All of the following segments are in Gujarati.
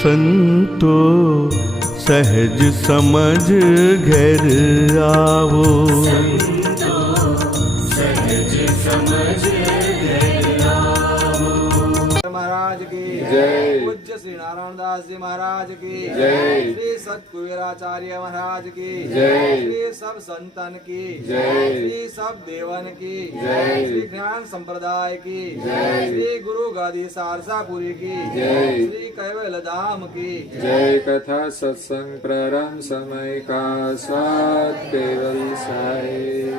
संतो सहज समझ घर आवो। सहज समझ घर आवो। महाराज की जय। पूज्य श्री नारायण दास जी महाराज की जय। श्री सतकुबेराचार्य महाराज की जय। श्री सब संतन की जय। श्री सब देवन की जय। श्री ज्ञान संप्रदाय की जय। श्री गुरु गादी सारसापुरी की जय। श्री कैवल धाम की जय। कथा सत्संग प्रारंभ समय का साथ केवल साई।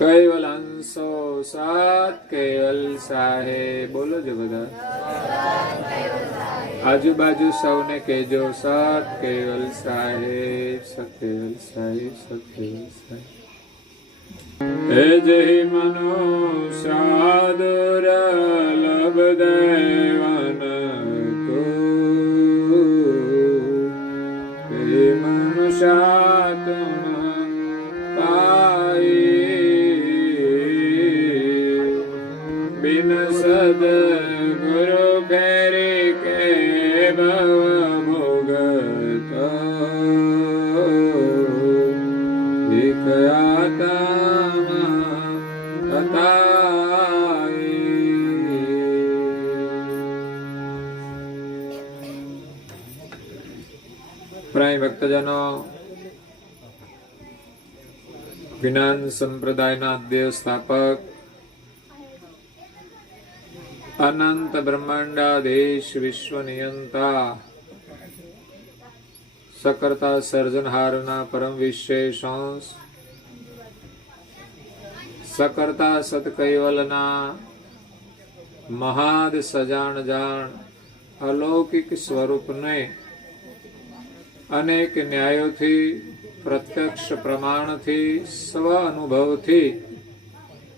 कैवल अंशो सात केवल साहे। बोलो जो बधा आजू बाजू सबने केजो सात केवल साहेब सकेवल साहिब सकेवल साहिब। हे जहि मनुष्य दुर्लभ देवन को हे मनुष्य तुम पाई बिन सद गुरु फेरे के भव भोगत एक आत्मा कताई। प्राय भक्तजनो જ્ઞાન સંપ્રદાયના અધ્યય સ્થાપક અનંત બ્રહ્માંડાધીશ વિશ્વ નિયંતા સકર્તા સર્જનહારના પરમ વિશેષાંશ સકર્તા સતકૈવલના મહાદ સજાણ જાણ અલૌકિક સ્વરૂપને અનેક ન્યાયોથી પ્રત્યક્ષ પ્રમાણથી સ્વ અનુભવથી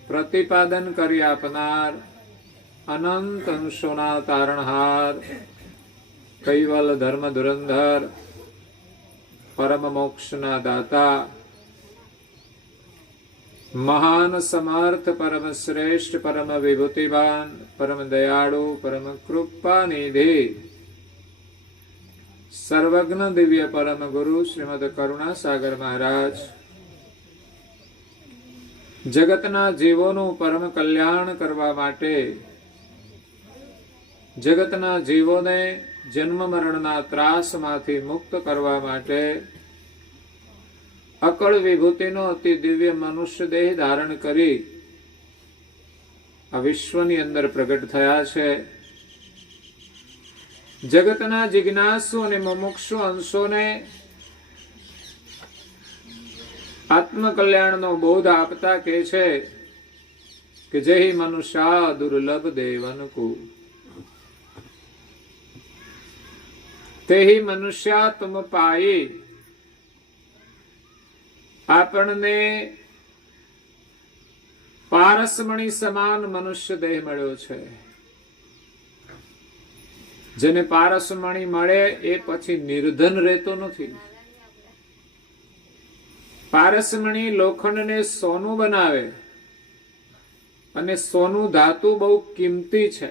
પ્રતિપાદન કરી આપનાર અનંત અંશોના તારણહાર કૈવલ ધર્મ ધુરંધર પરમ મોક્ષના દાતા મહાન સમર્થ પરમ શ્રેષ્ઠ પરમ વિભૂતિવાન પરમ દયાળુ પરમ કૃપાનિધિ સર્વજ્ઞ દિવ્ય પરમ ગુરુ શ્રીમદ કરુણા સાગર મહારાજ જગતના જીવોનું પરમ કલ્યાણ કરવા માટે જગતના જીવોને જન્મ મરણના ત્રાસમાંથી મુક્ત કરવા માટે અકળ વિભૂતિનો અતિ દિવ્ય મનુષ્ય દેહ ધારણ કરી આ વિશ્વની અંદર પ્રગટ થયા છે। જગતના જિજ્ઞાસુ અને મુમુક્ષુ અંશોને આત્મકલ્યાણનો બોધ આપતા કહે છે કે જય મનુષ્યા દુર્લભ દેવનકુ તેહી મનુષ્યા તુમ પાઈ। આપણને પારસમણી સમાન મનુષ્ય દેહ મળ્યો છે। જેને પારસમણી મળે એ પછી નિર્ધન રહેતો નથી। પારસમણી લોખંડને સોનું બનાવે અને સોનું ધાતુ બહુ કિંમતી છે।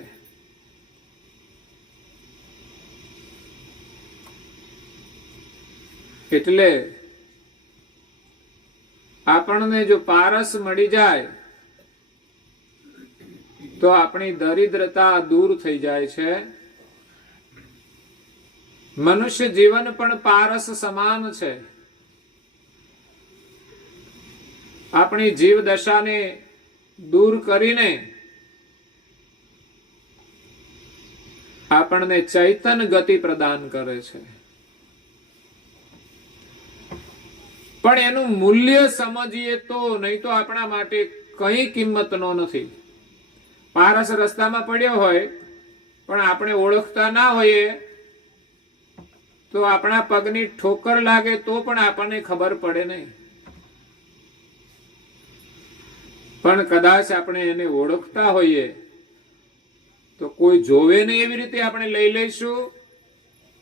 એટલે આપણને જો પારસ મળી જાય તો આપણી દરિદ્રતા દૂર થઈ જાય છે। મનુષ્ય જીવન પણ પારસ સમાન છે। આપણી જીવ દશાને દૂર કરીને આપણને ચૈતન ગતિ પ્રદાન કરે છે। પણ એનું મૂલ્ય સમજીએ તો, નહીં તો આપણા માટે કઈ કિંમતનો નથી। પારસ રસ્તામાં પડ્યો હોય પણ આપણે ઓળખતા ના હોઈએ તો આપણા પગની ઠોકર લાગે તો પણ આપણને ખબર પડે નહીં। પણ કદાચ આપણે એને ઓળખતા હોઈએ તો કોઈ જોવે નહીં એવી રીતે આપણે લઈ લઈશું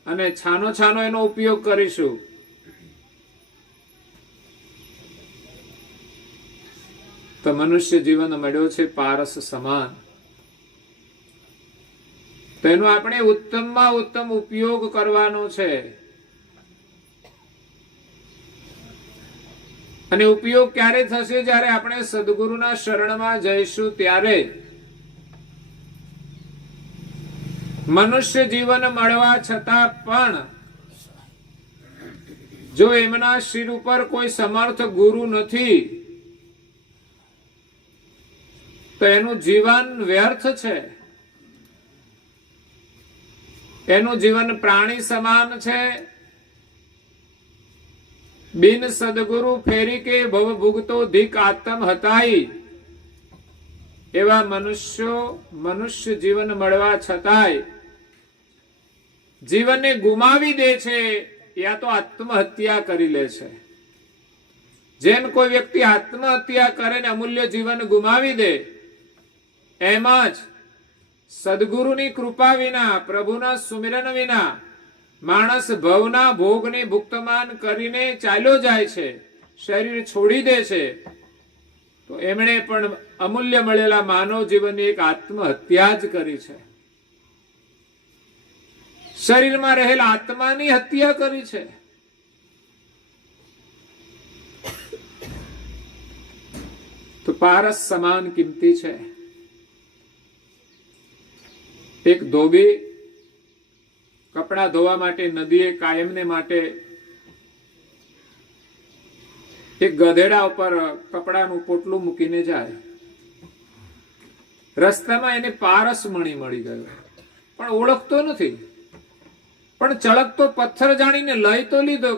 અને છાનો છાનો એનો ઉપયોગ કરીશું। તો તો મનુષ્ય જીવન મળ્યો છે પારસ સમાન. તો એનો આપણે ઉત્તમમાં ઉત્તમ ઉપયોગ કરવાનો છે. અને ઉપયોગ ક્યારે થશે? જ્યારે આપણે સદગુરુના શરણમાં જઈશું ત્યારે. મનુષ્ય જીવન મળવા છતાં પણ જો એમના શિર ઉપર કોઈ સમર્થ ગુરુ નથી તો એનું જીવન વ્યર્થ છે. એનું જીવન પ્રાણી સમાન છે. બિન સદગુરુ ફેરી કે ભવ ભુગતો ધીક આત્મ હતાઈ. એવા મનુષ્ય જીવન મળવા છતાંય જીવનને ગુમાવી દે છે, યા તો આત્મહત્યા કરી લે છે. જેમ કોઈ વ્યક્તિ આત્મહત્યા કરે ને અમૂલ્ય જીવન ગુમાવી દે, એમ જ સદગુરુની કૃપા વિના, પ્રભુના સુમિરન વિના માણસ ભવના ભોગને ભુક્તમાન કરીને ચાલ્યો જાય છે, શરીર છોડી દે છે, તો એમણે પણ અમૂલ્ય મળેલા માનવ જીવનની એક આત્મહત્યા જ કરી છે. શરીરમાં રહેલા આત્માની હત્યા કરી છે. તો પારસ સમાન કિંમતી છે. એક ધોબી કપડા ધોવા માટે નદીએ કાયમને માટે એક ગધેડા ઉપર કપડાનું પોટલું મૂકીને જાય. રસ્તામાં એને પારસ મણી મળી ગયો, પણ ઓળખતો નથી. પણ ચળકતો પથ્થર જાણીને લઈ તો લીધો.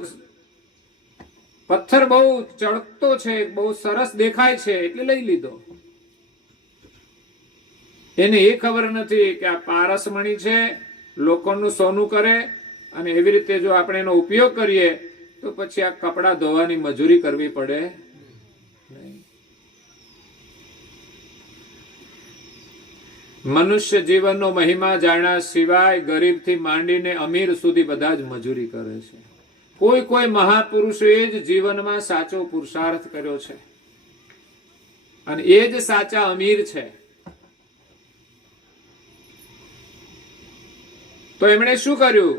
પથ્થર બહુ ચળકતો છે, બહુ સરસ દેખાય છે એટલે લઈ લીધો. એને એ ખબર નથી કે આ પારસમણી છે, લોકોનું સોનું કરે, અને એવી રીતે જો આપણે એનો ઉપયોગ કરીએ તો પછી આ કપડા ધોવાની મજૂરી કરવી પડે નહીં. મનુષ્ય જીવનનો મહિમા જાણ્યા સિવાય ગરીબથી માંડીને અમીર સુધી બધા જ મજૂરી કરે છે. કોઈ મહાપુરુષોએ જ જીવનમાં સાચો પુરુષાર્થ કર્યો છે, અને એ જ સાચા અમીર છે. તો એમણે શું કર્યું?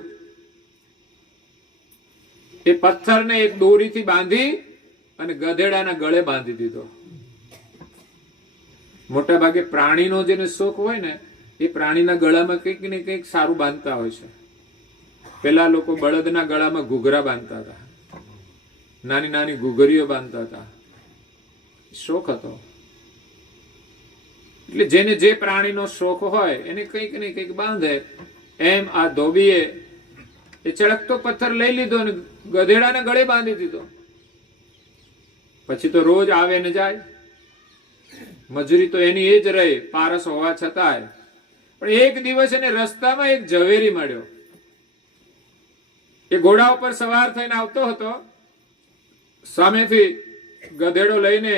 એ પથ્થરને એક દોરીથી બાંધી અને ગધેડાના ગળે બાંધી દીધો. મોટા ભાગે પ્રાણીનો જેને શોખ હોય ને, એ પ્રાણીના ગળામાં કંઈક ને કંઈક સારું બાંધતા હોય છે. પેલા લોકો બળદના ગળામાં ઘૂઘરા બાંધતા હતા, નાની નાની ઘૂઘરીઓ બાંધતા હતા. શોખ હતો. એટલે જેને જે પ્રાણીનો શોખ હોય એને કંઈક ને કંઈક બાંધે. એમ આ ધોબીએ એ ચળકતો પથ્થર લઈ લીધો અને ગધેડાના ગળે બાંધી દીધો. પછી તો રોજ આવે ને જાય, મજૂરી તો એની એ જ રહી, પારસ હોવા છતાંય. પણ એક દિવસ એને રસ્તામાં એક ઝવેરી મળ્યો. એ ઘોડા ઉપર સવાર થઈને આવતો હતો. સામેથી ગધેડો લઈને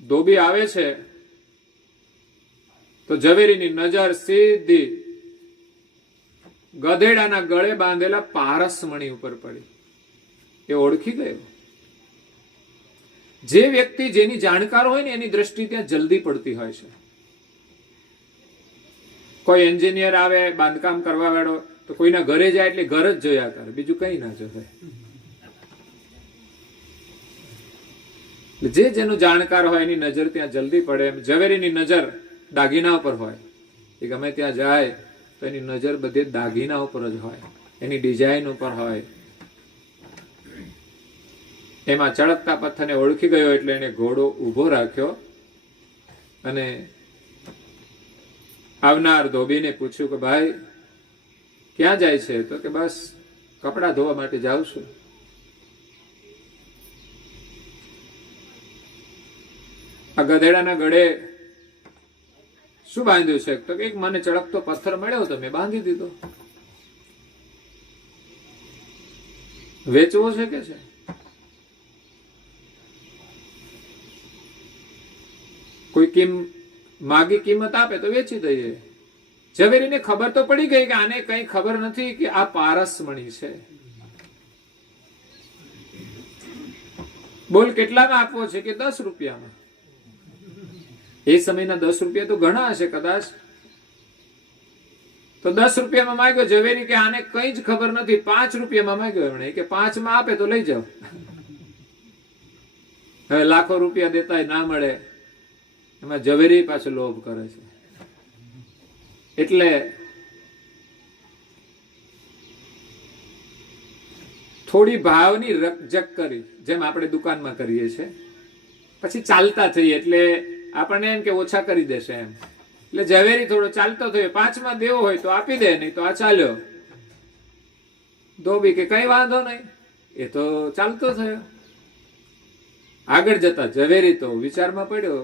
ધોબી આવે છે, તો ઝવેરીની નજર સીધી ગધેડાના ગળે બાંધેલા પારસમણી ઉપર પડી. એ ઓળખી ગયો. જે વ્યક્તિ જેની જાણકાર હોય ને એની દ્રષ્ટિ ત્યાં જલ્દી પડતી હોય છે. કોઈ એન્જિનિયર આવે બાંધકામ કરવા વાળો, તો કોઈના ઘરે જાય એટલે ઘર જ જોયા કરે, બીજું કઈ ના જોવે. જે જેનું જાણકાર હોય એની નજર ત્યાં જલ્દી પડે. એમ ઝવેરીની નજર દાગીના ઉપર હોય. એ ગમે ત્યાં જાય તો એની નજર બધે દાગીના ઉપર જ હોય, એની ડિઝાઇન ઉપર હોય. એમાં ચળકતા પથ્થરને ઓળખી ગયો એટલે એને ઘોડો ઊભો રાખ્યો અને આવનાર ધોબીને પૂછ્યું કે ભાઈ ક્યાં જાય છે? તો કે બસ કપડા ધોવા માટે જાઉં છું. આ ગધેડાના ગળે શું બાંધ્યું છે? તો કે મને ચળકતો પથ્થર મળ્યો તો મેં બાંધી દીધો. વેચવો છે કે છે? કોઈ માગી કિંમત આપે તો વેચી દઈએ. ઝવેરીને ખબર તો પડી ગઈ કે આને કઈ ખબર નથી કે આ પારસમણી છે. બોલ કેટલામાં આપવો છે? કે 10 રૂપિયામાં. એ સમયના 10 રૂપિયા તો ઘણા હશે કદાચ. તો 10 રૂપિયામાં માંગ્યો ઝવેરી કે આને કઈ જ ખબર નથી, 5 રૂપિયામાં માંગ્યો એમણે કે 5 માં આપે તો લઈ જાઓ. હવે લાખો રૂપિયા દેતા ના મળે, એમાં ઝવેરી પાછો લોભ કરે છે. એટલે થોડી ભાવની રકજક કરી, જેમ આપણે દુકાનમાં કરીએ છીએ, પછી ચાલતા થઈએ એટલે આપણને એમ કે ઓછા કરી દેશે એમ. એટલે ઝવેરી થોડો ચાલતો થયો, 5 માં દેવો હોય તો આપી દે, નહીં તો આ ચાલ્યો. ધોબી કે કઈ વાંધો નહીં, એ તો ચાલતો થયો. આગળ જતા ઝવેરી તો વિચારમાં પડ્યો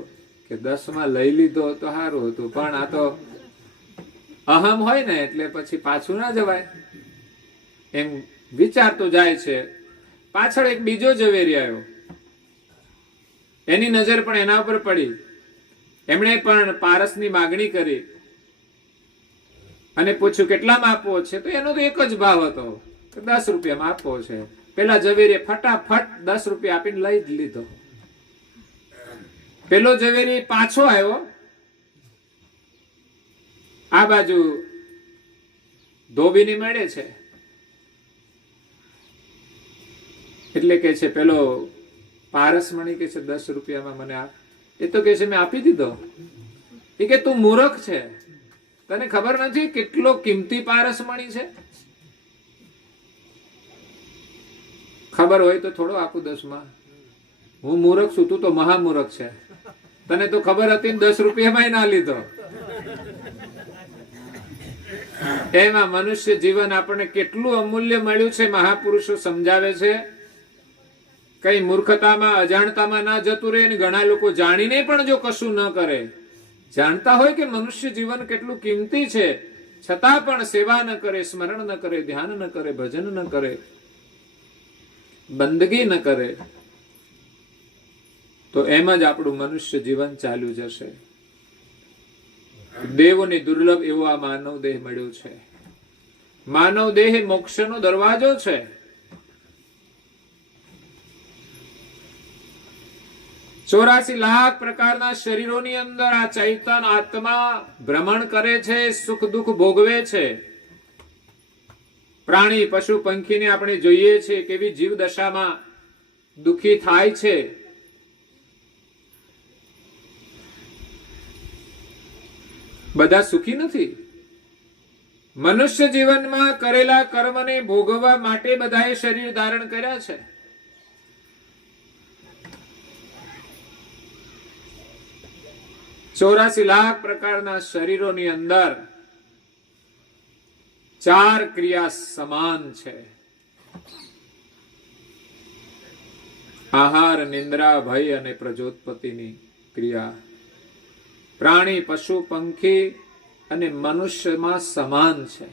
કે 10 માં લઈ લીધો તો સારું હતું, પણ આ તો અહમ હોય ને એટલે પછી પાછું ના જવાય એમ વિચારતો જાય છે. પાછળ એક બીજો ઝવેરી આવ્યો, એની નજર પણ એના ઉપર પડી. એમણે પણ પારસની માગણી કરી અને પૂછ્યું કેટલામાં આપવો છે, તો એનો તો એક જ ભાવ હતો કે 10 રૂપિયામાં આપવો છે. પેલા ઝવેરીએ ફટાફટ 10 રૂપિયા આપીને લઈ જ લીધો. પેલો ઝવેરી પાછો આવ્યો, આ બાજુ ધોબીની મળે છે. એટલે કે છે પેલો પારસમણી કે છે 10 રૂપિયામાં મને આપ. એ તો કે છે મેં આપી દીધો. એ કે તું મૂર્ખ છે, તને ખબર નથી કેટલો કિંમતી પારસમણી છે? ખબર હોય તો થોડો આપું 10 માં. હું મૂર્ખ છું, તું તો મહામૂર્ખ છે. તને તો ખબર હતી 10 રૂપિયામાં ના લીધો. એમાં મનુષ્ય જીવન આપણને કેટલું અમૂલ્ય મળ્યું છે, મહાપુરુષો સમજાવે છે. કઈ મૂર્ખતામાં અજાણતામાં ના જતું રહે. ઘણા લોકો જાણીને પણ જો કશું ન કરે, જાણતા હોય કે મનુષ્ય જીવન કેટલું કિંમતી છે, છતાં પણ સેવા ન કરે, સ્મરણ ન કરે, ધ્યાન ન કરે, ભજન ન કરે, બંદગી ન કરે, તો એમ જ આપણું મનુષ્ય જીવન ચાલ્યું જશે. દેવોની દુર્લભ એવો આ માનવ દેહ મળ્યો છે. માનવ દેહ મોક્ષનો દરવાજો છે. ચોરાસી લાખ પ્રકારના શરીરોની અંદર આ ચૈતન આત્મા ભ્રમણ કરે છે, સુખ દુઃખ ભોગવે છે. પ્રાણી પશુ પંખીને આપણે જોઈએ છે કેવી જીવ દશામાં દુઃખી થાય છે. બધા સુખી નથી. મનુષ્ય જીવનમાં કરેલા કર્મને ભોગવવા માટે બધાએ શરીર ધારણ કર્યા છે. ચોરાસી લાખ પ્રકારના શરીરોની અંદર 4 ક્રિયા સમાન છે. આહાર, નિંદ્રા, ભય અને પ્રજોત્પત્તિની ક્રિયા પ્રાણી, પશુ, પંખી અને મનુષ્યમાં સમાન છે.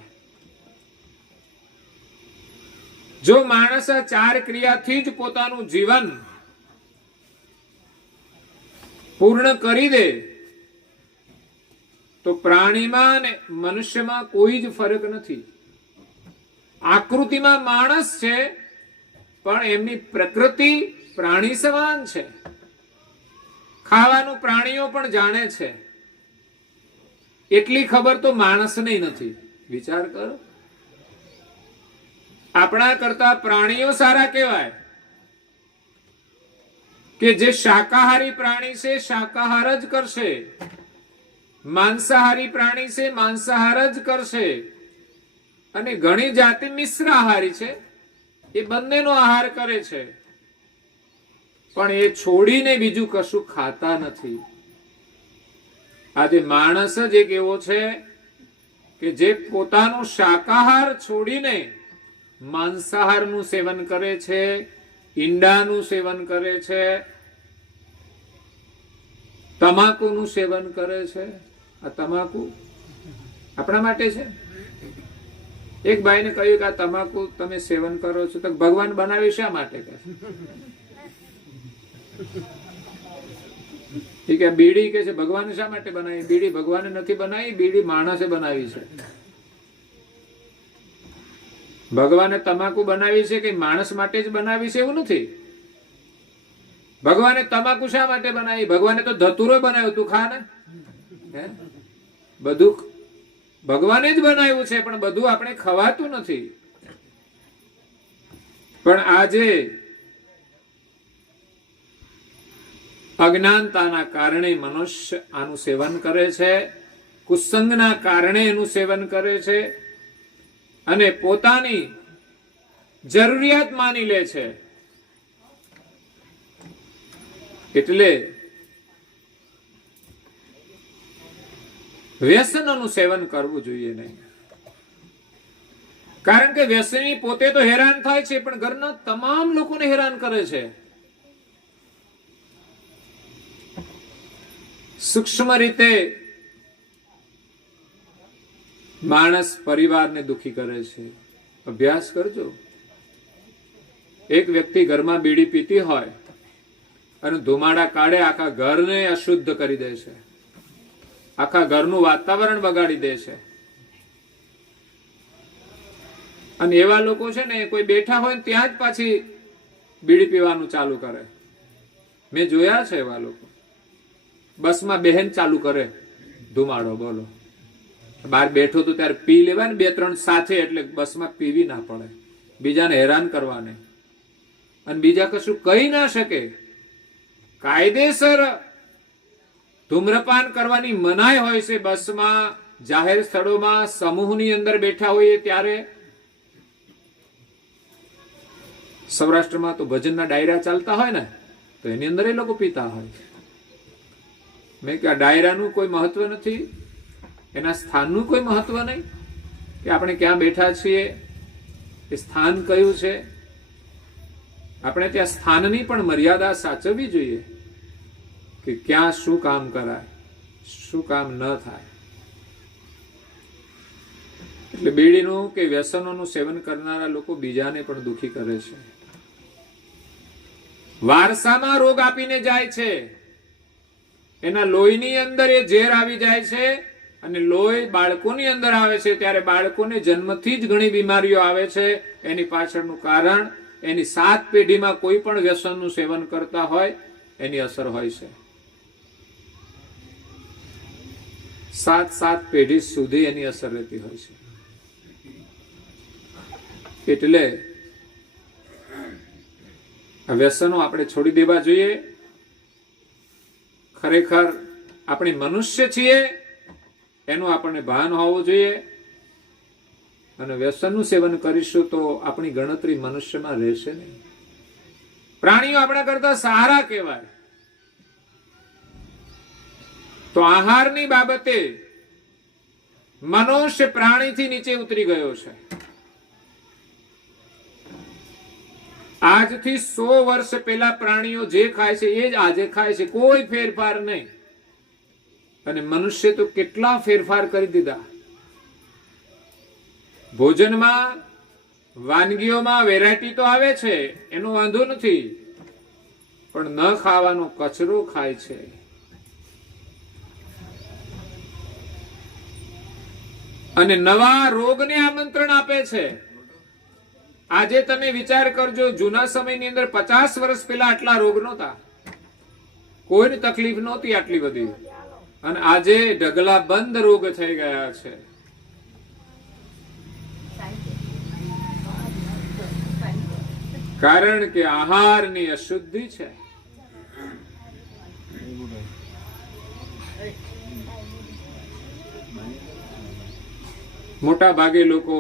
જો માણસ આ 4 ક્રિયાથી જ પોતાનું જીવન પૂર્ણ કરી દે તો પ્રાણીમાં અને મનુષ્યમાં કોઈ જ ફરક નથી. આકૃતિમાં માણસ છે, પણ એમની પ્રકૃતિ પ્રાણી સમાન છે. ખાવાનું પ્રાણીઓ પણ જાણે છે, એટલી ખબર તો માણસને નથી. વિચાર કરો, આપણા કરતા પ્રાણીઓ સારા કહેવાય. કે જે શાકાહારી પ્રાણી છે શાકાહાર જ કરશે, માંસાહારી પ્રાણી છે માંસાહાર જ કરશે, અને ઘણી જાતિ મિશ્ર આહારી છે, એ બંનેનો આહાર કરે છે, પણ એ છોડીને બીજું કશું ખાતા નથી. આજે માણસ જ એક એવો છે કે જે પોતાનું શાકાહાર છોડીને માંસાહારનું સેવન કરે છે, ઈંડાનું સેવન કરે છે, તમાકુનું સેવન કરે છે. આ તમાકુ આપણા માટે છે. એક ભાઈને કહ્યું કે આ તમાકુ તમે સેવન કરો છો તો ભગવાન બનાવ્યું શા માટે? ઠીક છે. બીડી કે છે ભગવાને શા માટે બનાવી? બીડી ભગવાને નથી બનાવી, બીડી માણસે બનાવી છે. ભગવાને તમાકુ બનાવી છે કે માણસ માટે જ બનાવી છે એવું નથી. ભગવાને તમાકુ શા માટે બનાવી? ભગવાને તો ધતુરો બનાવ્યો, તું ખા ને. હે? બધું ભગવાને જ બનાવ્યું છે, પણ બધું આપણે ખવાતું નથી. પણ આજે અજ્ઞાનતાના કારણે મનુષ્ય આનું સેવન કરે છે, કુસંગના કારણે એનું સેવન કરે છે અને પોતાની જરૂરિયાત માની લે છે. એટલે વ્યસનોનું સેવન કરવું જોઈએ નહીં. કારણ કે વ્યસની પોતે તો હેરાન થાય છે, પણ ઘરના તમામ લોકોને હેરાન કરે છે. સૂક્ષ્મ રીતે માણસ પરિવારને દુખી કરે છે. અભ્યાસ કરજો. એક વ્યક્તિ ઘરમાં બીડી પીતી હોય અને ધુમાડા કાઢે, આખા ઘરને અશુદ્ધ કરી દે છે, આખા ઘરનું વાતાવરણ બગાડી દે છે. અને એવા લોકો છે ને, કોઈ બેઠા હોય ત્યાં જ પાછી બીડી પીવાનું ચાલુ કરે. મેં જોયા છે એવા લોકો. બસમાં બહેન ચાલુ કરે ધુમાડો, બોલો. બહાર બેઠો તો ત્યારે પી લેવાય ને 2-3 સાથે, એટલે બસમાં પીવી ના પડે, બીજાને હેરાન કરવા નહીં. અને બીજા કશું કહી ના શકે. કાયદેસર ધૂમ્રપાન કરવાની મનાઈ હોય છે બસમાં, જાહેર સ્થળોમાં, સમૂહની અંદર બેઠા હોઈએ ત્યારે. સૌરાષ્ટ્રમાં તો ભજનના ડાયરા ચાલતા હોય ને, તો એની અંદર એ લોકો પીતા હોય. મેં કે આ ડાયરાનું કોઈ મહત્વ નથી, એના સ્થાનનું કોઈ મહત્વ નહીં, કે આપણે ક્યાં બેઠા છીએ, એ સ્થાન કયું છે. આપણે ત્યાં સ્થાનની પણ મર્યાદા સાચવવી જોઈએ, કે ક્યાં શું કામ કરાય, શું કામ ન થાય. એટલે બીડીનું કે વ્યસનોનું સેવન કરનારા લોકો બીજાને પણ દુખી કરે છે. વારસામાં રોગ આપીને જાય છે. એના લોહીની અંદર એ ઝેર આવી જાય છે, અને લોહી બાળકોની અંદર આવે છે ત્યારે બાળકોને જન્મથી જ ઘણી બીમારીઓ આવે છે. એની પાછળનું કારણ એની 7 પેઢીમાં કોઈ પણ વ્યસનનું સેવન કરતા હોય એની અસર હોય છે. 7 પેઢી સુધી એની અસર રહેતી હોય છે. એટલે આ વ્યસનો આપણે છોડી દેવા જોઈએ. ખરેખર આપણે મનુષ્ય છીએ એનું આપણને ભાન હોવું જોઈએ. અને વ્યસનનું સેવન કરીશું તો આપણી ગણતરી મનુષ્યમાં રહેશે નહીં. પ્રાણીઓ આપણા કરતા સારા કહેવાય. તો આહારની બાબતે મનુષ્ય પ્રાણીથી નીચે ઉતરી ગયો છે. આજથી 100 વર્ષ પહેલા પ્રાણીઓ જે ખાય છે એ જ આજે ખાય છે, કોઈ ફેરફાર નહીં. અને મનુષ્ય તો કેટલા ફેરફાર કરી દીધા. ભોજનમાં, વાનગીઓમાં વેરાયટી તો આવે છે, એનો વાંધો નથી, પણ ન ખાવાનો કચરો ખાય છે. અને નવા રોગને આમંત્રણ આપે છે. આજે તમે વિચાર કરજો, જૂના સમયની અંદર 50 વર્ષ પહેલા આટલા રોગ નહોતા, કોઈની તકલીફ નહોતી આટલી બધી. અને આજે ઢગલા બંધ રોગ થઈ ગયા છે. કારણ કે આહારની અશુદ્ધિ છે. મોટા ભાગે લોકો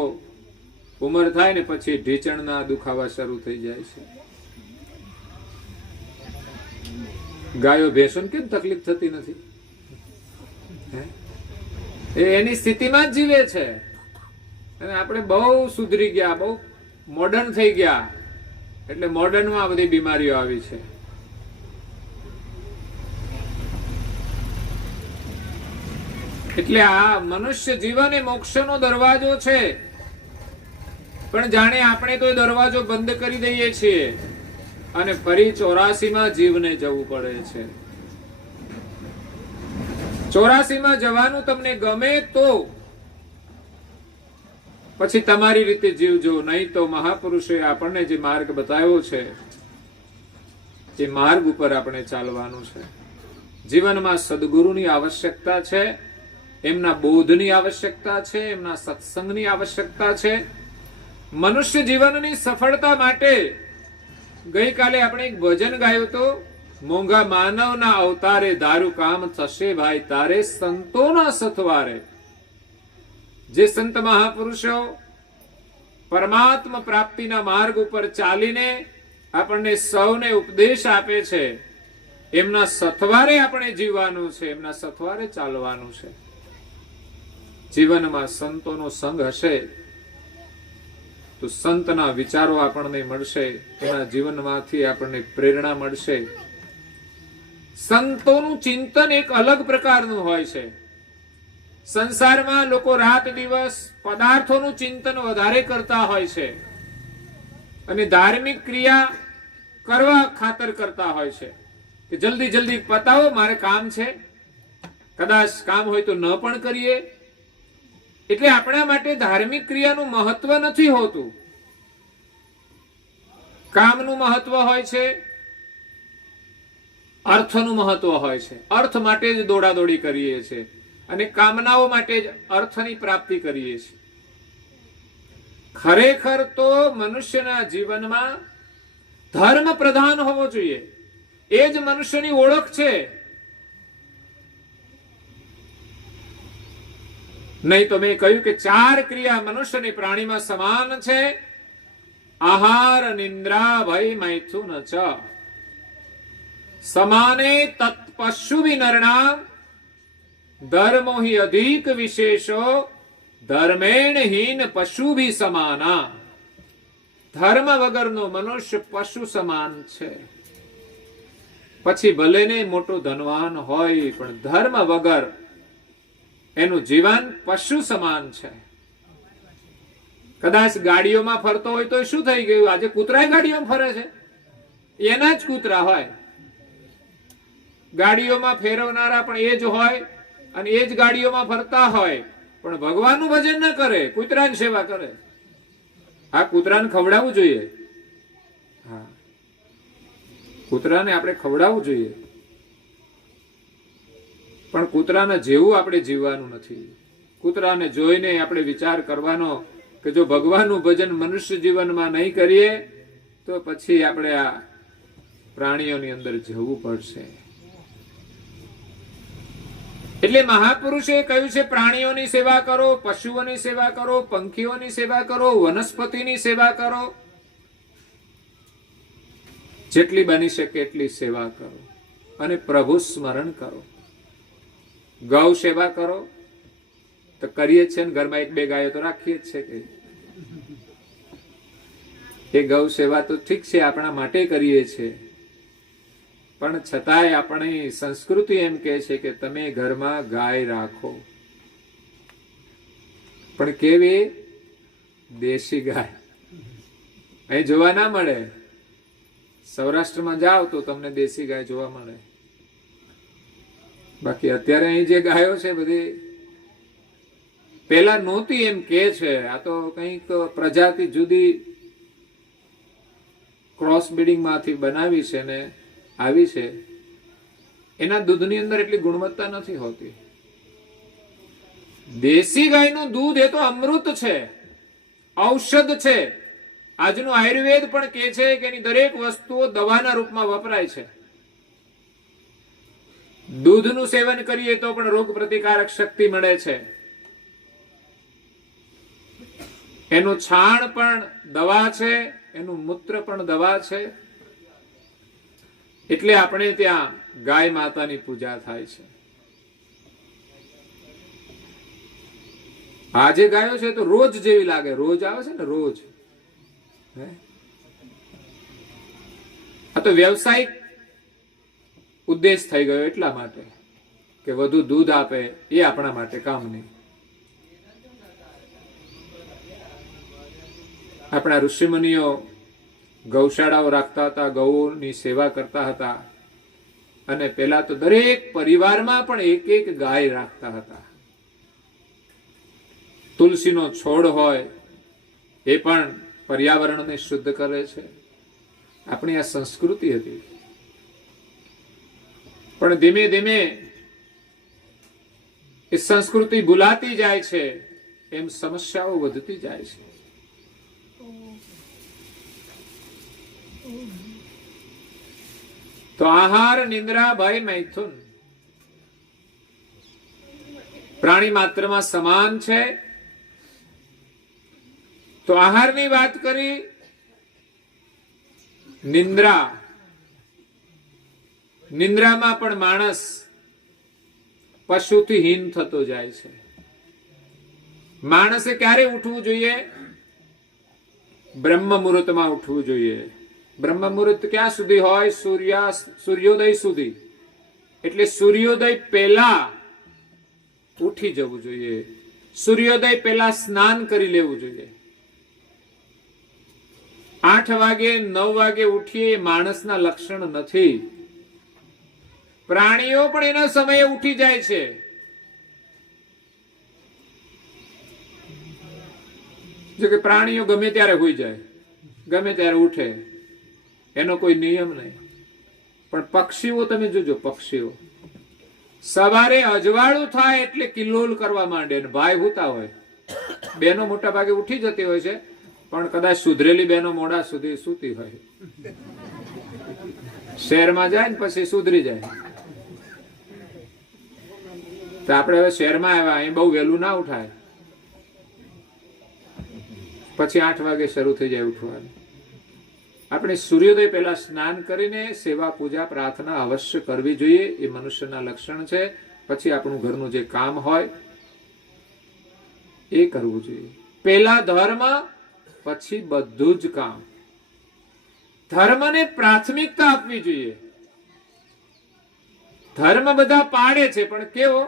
ઉંમર થાય ને પછી ઢીચણના દુખાવા શરૂ થઈ જાય છે. ગાયો ભેંસોને કેમ તકલીફ થતી નથી? એ એની સ્થિતિમાં જ જીવે છે. અને આપણે બહુ સુધરી ગયા, બહુ મોડર્ન થઈ ગયા, એટલે મોડર્નમાં બધી બીમારીઓ આવી છે. એટલે આ મનુષ્ય જીવન એ મોક્ષનો દરવાજો છે. પણ જાણે આપણે તો દરવાજો બંધ કરી દઈએ છીએ અને ફરી 84માં જીવને જવું પડે છે. 84માં જવાનું તમને ગમે તો પછી તમારી રીતે જીવજો, નહીં તો મહાપુરુષોએ આપણને જે માર્ગ બતાવ્યો છે જે માર્ગ ઉપર આપણે ચાલવાનું છે. જીવનમાં સદગુરુની આવશ્યકતા છે, એમના બોધની આવશ્યકતા છે, એમના સત્સંગની આવશ્યકતા છે. મનુષ્ય જીવનની સફળતા માટે ગઈકાલે આપણે એક ભજન ગાયું તો, મોંઘા માનવના અવતારે ધારું કામ થશે ભાઈ તારે સંતોના સથવારે. જે સંત મહાપુરુષો પરમાત્મા પ્રાપ્તિના માર્ગ ઉપર ચાલીને આપણને સૌને ઉપદેશ આપે છે, એમના સથવારે આપણે જીવવાનું છે, એમના સથવારે ચાલવાનું છે. જીવનમાં સંતોનો સંગ હશે તો સંતના વિચારો આપણને મળશે, એના જીવનમાંથી આપણને પ્રેરણા મળશે. સંતોનું ચિંતન એક અલગ પ્રકારનું હોય છે. સંસારમાં લોકો રાત દિવસ પદાર્થોનું ચિંતન વધારે કરતા હોય છે અને ધાર્મિક ક્રિયા કરવા ખાતર કરતા હોય છે કે જલ્દી જલ્દી પતાવો, મારે કામ છે, કદાચ કામ હોય તો ન પણ કરીએ. એટલે આપણા માટે ધાર્મિક ક્રિયાનું મહત્વ નથી હોતું, કામનું મહત્વ હોય છે, અર્થનું મહત્વ હોય છે. અર્થ માટે જ દોડાદોડી કરીએ છીએ અને કામનાઓ માટે જ અર્થની પ્રાપ્તિ કરીએ છીએ. ખરેખર તો મનુષ્યના જીવનમાં ધર્મ પ્રધાન હોવો જોઈએ. એ જ મનુષ્યની ઓળખ છે. નહીં તો મેં કહ્યું કે 4 ક્રિયા મનુષ્યની પ્રાણીમાં સમાન છે. આહાર, નિંદ્રા, ભય, મૈથુન ચ સમાને તત્પશુ વિનરણામ ધર્મો હિ અધિક વિશેષો ધર્મેણ હીન પશુ ભી સમાના. ધર્મ વગરનો મનુષ્ય પશુ સમાન છે. પછી ભલે ને મોટો ધનવાન હોય પણ ધર્મ વગર એનું જીવન પશુ સમાન છે. કદાચ ગાડીઓમાં ફરતો હોય તો શું થઈ ગયું, આજે કૂતરાય ગાડીઓમાં ફરે છે, એના જ કૂતરા હોય. ગાડીઓમાં ફેરવનારા પણ એ જ હોય અને એ જ ગાડીઓમાં ફરતા હોય પણ ભગવાનનું ભજન ન કરે, કૂતરાની સેવા કરે. આ કૂતરાને ખવડાવવું જોઈએ. હા, કૂતરાને આપણે ખવડાવવું જોઈએ પણ કૂતરાના જેવું આપણે જીવવાનું નથી. કૂતરાને જોઈને આપણે વિચાર કરવાનો કે જો ભગવાનનું ભજન મનુષ્ય જીવનમાં નહીં કરીએ તો પછી આપણે આ પ્રાણીઓની અંદર જવું પડશે. એટલે મહાપુરુષે કહ્યું છે પ્રાણીઓની સેવા કરો, પશુઓની સેવા કરો, પંખીઓની સેવા કરો, વનસ્પતિની સેવા કરો, જેટલી બની શકે એટલી સેવા કરો અને પ્રભુ સ્મરણ કરો. ગૌ સેવા કરો તો કરીએ જ છે ને, ઘરમાં 1-2 ગાયો તો રાખીએ જ છે કે એ ગૌ સેવા તો ઠીક છે આપણા માટે કરીએ છીએ પણ છતાંય આપણી સંસ્કૃતિ એમ કહે છે કે તમે ઘરમાં ગાય રાખો, પણ કેવી? દેશી ગાય. અહીં જોવા ના મળે. સૌરાષ્ટ્રમાં જાઓ તો તમને દેશી ગાય જોવા મળે. બાકી અત્યારે અહીં જે ગાયો છે બધી પેલા નહોતી એમ કે છે. આ તો કંઈક પ્રજાતિ જુદી ક્રોસ બ્રીડિંગ માંથી બનાવી છે ને આવી છે. એના દૂધની અંદર એટલી ગુણવત્તા નથી હોતી. દેશી ગાયનું દૂધ એ તો અમૃત છે, ઔષધ છે. આજનું આયુર્વેદ પણ કહે છે કે એની દરેક વસ્તુઓ દવાના રૂપમાં વપરાય છે. દૂધનું સેવન કરીએ તો પણ રોગ પ્રતિકારક શક્તિ મળે છે. એનું છાણ પણ દવા છે, એનું મૂત્ર પણ દવા છે. એટલે આપણે ત્યાં ગાય માતાની પૂજા થાય છે. આ જે ગાયો છે તો રોજ જેવી લાગે, રોજ આવે છે ને રોજ. આ તો વ્યવસાયિક ઉદ્દેશ થઈ ગયો એટલા માટે કે વધુ દૂધ આપે, એ આપણા માટે કામ નહીં. આપણા ઋષિમુનિઓ ગૌશાળાઓ રાખતા હતા, ગૌની સેવા કરતા હતા અને પેલા તો દરેક પરિવારમાં પણ એક ગાય રાખતા હતા. તુલસીનો છોડ હોય એ પણ પર્યાવરણને શુદ્ધ કરે છે. આપણી આ સંસ્કૃતિ હતી. પણ ધીમે ધીમે એ સંસ્કૃતિ ભૂલાતી જાય છે, એમ સમસ્યાઓ વધતી જાય છે. તો આહાર, નિંદ્રા, ભય, મૈથુન પ્રાણી માત્રમાં સમાન છે. તો આહારની વાત કરી. નિંદ્રામાં પણ માણસ પશુથી હીન થતો જાય છે. માણસે ક્યારે ઉઠવું જોઈએ? બ્રહ્મ મુહૂર્તમાં ઉઠવું જોઈએ. બ્રહ્મ મુહૂર્ત ક્યાં સુધી હોય? સૂર્યોદય સુધી. એટલે સૂર્યોદય પહેલા ઉઠી જવું જોઈએ. સૂર્યોદય પહેલા સ્નાન કરી લેવું જોઈએ. 8 વાગે 9 વાગે ઉઠીએ એ માણસના લક્ષણ નથી. પ્રાણીઓ પણ એના સમયે ઉઠી જાય છે. જો કે પ્રાણીઓ ગમે ત્યારે હોઈ જાય, ગમે ત્યારે ઉઠે, એનો કોઈ નિયમ નહીં. પણ પક્ષીઓ તમે જોજો, પક્ષીઓ સવારે અજવાળું થાય એટલે કિલ્લોલ કરવા માંડે. ભાઈ હુતા હોય, બેનો મોટા ભાગે ઉઠી જતી હોય છે, પણ કદાચ સુધરેલી બેનો મોડા સુધી સૂતી હોય. શહેરમાં જાય ને પછી સુધરી જાય. તો આપણે હવે શહેરમાં આવ્યા, અહીં બહુ વહેલું ના ઉઠાય. પછી 8 વાગે શરૂ થઈ જાય ઉઠવાનું. આપણે સૂર્યોદય પહેલા સ્નાન કરીને સેવા, પૂજા, પ્રાર્થના અવશ્ય કરવી જોઈએ. એ મનુષ્યના લક્ષણ છે. પછી આપણું ઘરનું જે કામ હોય એ કરવું જોઈએ. પહેલા ધર્મ, પછી બધું જ કામ. ધર્મને પ્રાથમિકતા આપવી જોઈએ. ધર્મ બધા પાડે છે, પણ કેવો?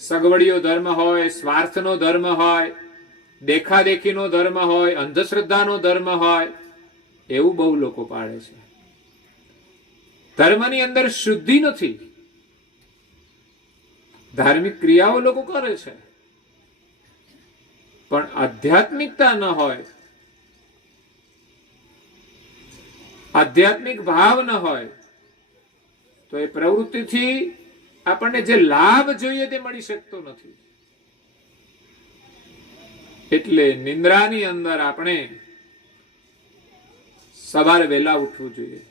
સગવડીયો ધર્મ હોય, સ્વાર્થનો ધર્મ હોય, દેખાદેખીનો ધર્મ હોય, અંધશ્રદ્ધાનો ધર્મ હોય, એવું બહુ લોકો પાડે છે. ધર્મની અંદર શુદ્ધિ નથી. ધાર્મિક ક્રિયાઓ લોકો કરે છે, પણ આધ્યાત્મિકતા ન હોય, આધ્યાત્મિક ભાવ ન હોય, તો એ પ્રવૃત્તિથી આપણને જે લાભ જોઈએ તે મળી શકતો નથી. એટલે નિંદ્રાની અંદર આપણે સવારે વહેલા ઉઠવું જોઈએ.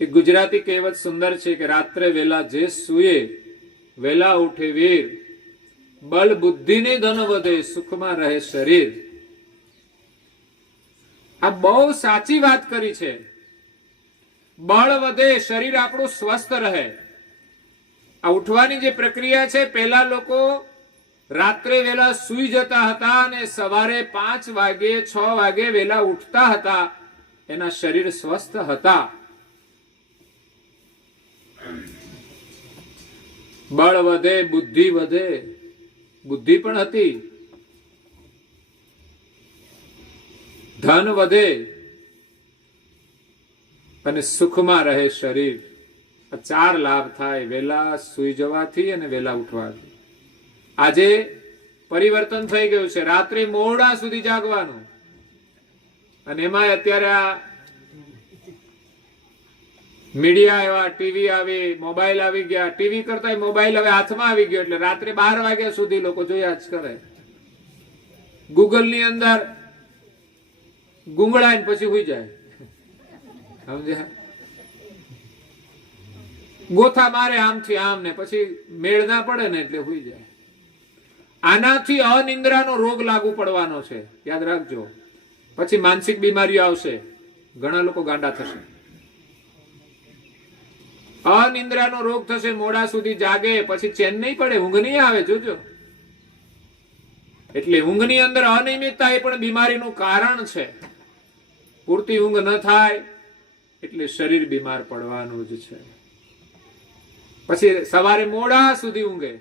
એક ગુજરાતી કહેવત સુંદર છે કે રાત્રે વહેલા જે સૂએ વહેલા ઉઠે વીર, બળ બુદ્ધિને ધન વધે, સુખમાં રહે શરીર. આ બહુ સાચી વાત કરી છે. બળ વધે, શરીર આપણું સ્વસ્થ રહે. આ ઉઠવાની જે પ્રક્રિયા છે, પહેલા લોકો રાત્રે વેલા સૂઈ જતા હતા અને સવારે 5 વાગે 6 વાગે વેલા ઉઠતા હતા. એના શરીર સ્વસ્થ હતા. બળ વધે, બુદ્ધિ વધે. બુદ્ધિ પણ હતી. ધન વધે અને સુખમાં રહે શરીર. આ 4 લાભ થાય વેલા સૂઈ જવાથી અને વેલા ઉઠવાથી. આજે પરિવર્તન થઈ ગયું છે. રાત્રે મોડા સુધી જાગવાનું. અને એમાં અત્યારે આ મીડિયા આવ્યા, ટીવી આવી, મોબાઈલ આવી ગયા. ટીવી કરતા મોબાઈલ હવે હાથમાં આવી ગયો, એટલે રાત્રે 12 વાગ્યા સુધી લોકો જોયા જ કરે. ગૂગલ ની અંદર ગુંગળાઈને પછી હુઈ જાય. સમજ્યા? ગોથા મારે આમથી આમ ને પછી મેળ ના પડે ને એટલે હુઈ જાય. આનાથી અનિંદ્રાનો રોગ લાગુ પડવાનો છે, યાદ રાખજો. પછી માનસિક બીમારીઓ આવશે, ઘણા લોકો ગાંડા થશે. અનિંદ્રાનો રોગ થશે, મોડા સુધી જાગે, પછી ચેન નહીં પડે, ઊંઘ નહીં આવે. જોજો. એટલે ઊંઘની અંદર અનિયમિતતા એ પણ બીમારીનું કારણ છે. પૂરતી ઊંઘ ન થાય એટલે શરીર બીમાર પડવાનું જ છે. પછી સવારે મોડા સુધી ઊંઘે,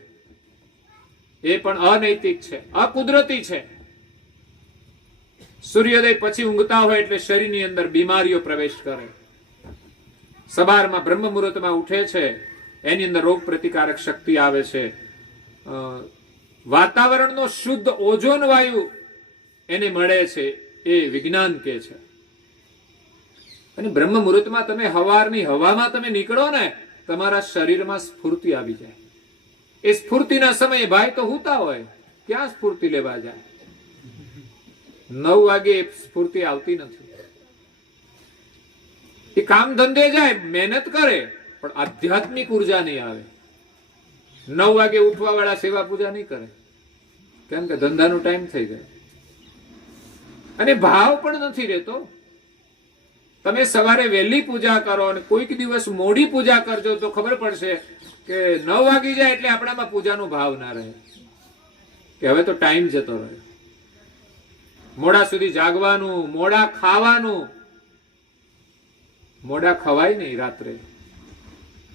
એ પણ અનૈતિક છે, અકુદરતી છે. સૂર્યોદય પછી ઊંઘતા હોય એટલે શરીરની અંદર બીમારીઓ પ્રવેશ કરે. સવારમાં બ્રહ્મ મુહૂર્તમાં ઉઠે છે, એની અંદર રોગ પ્રતિકારક શક્તિ આવે છે. વાતાવરણનો શુદ્ધ ઓઝોન વાયુ એને મળે છે, એ વિજ્ઞાન કહે છે. અને બ્રહ્મ મુહૂર્તમાં તમે હવારની હવામાં તમે નીકળો ને, તમારા શરીરમાં સ્ફૂર્તિ આવી જાય. એ સ્ફૂર્તિના સમયે ભાઈ તો હુતા હોય, ક્યાં સ્ફૂર્તિ લેવા જાય? 9 વાગે સ્ફૂર્તિ આવતી નથી. એ કામ ધંધે જાય, મહેનત કરે, પણ આધ્યાત્મિક ઉર્જા નહીં આવે. 9 વાગે ઉઠવા વાળા સેવા પૂજા નહીં કરે, કેમ કે ધંધાનો ટાઈમ થઈ જાય અને ભાવ પણ નથી રહેતો. તમે સવારે વહેલી પૂજા કરો અને કોઈક દિવસ મોડી પૂજા કરજો તો ખબર પડશે કે 9 વાગી જાય એટલે આપણામાં પૂજાનો ભાવ ના રહે, કે હવે તો ટાઈમ જતો રહ્યો. મોડા સુધી જાગવાનું, મોડા ખાવાનું. મોડા ખવાય નહીં રાત્રે,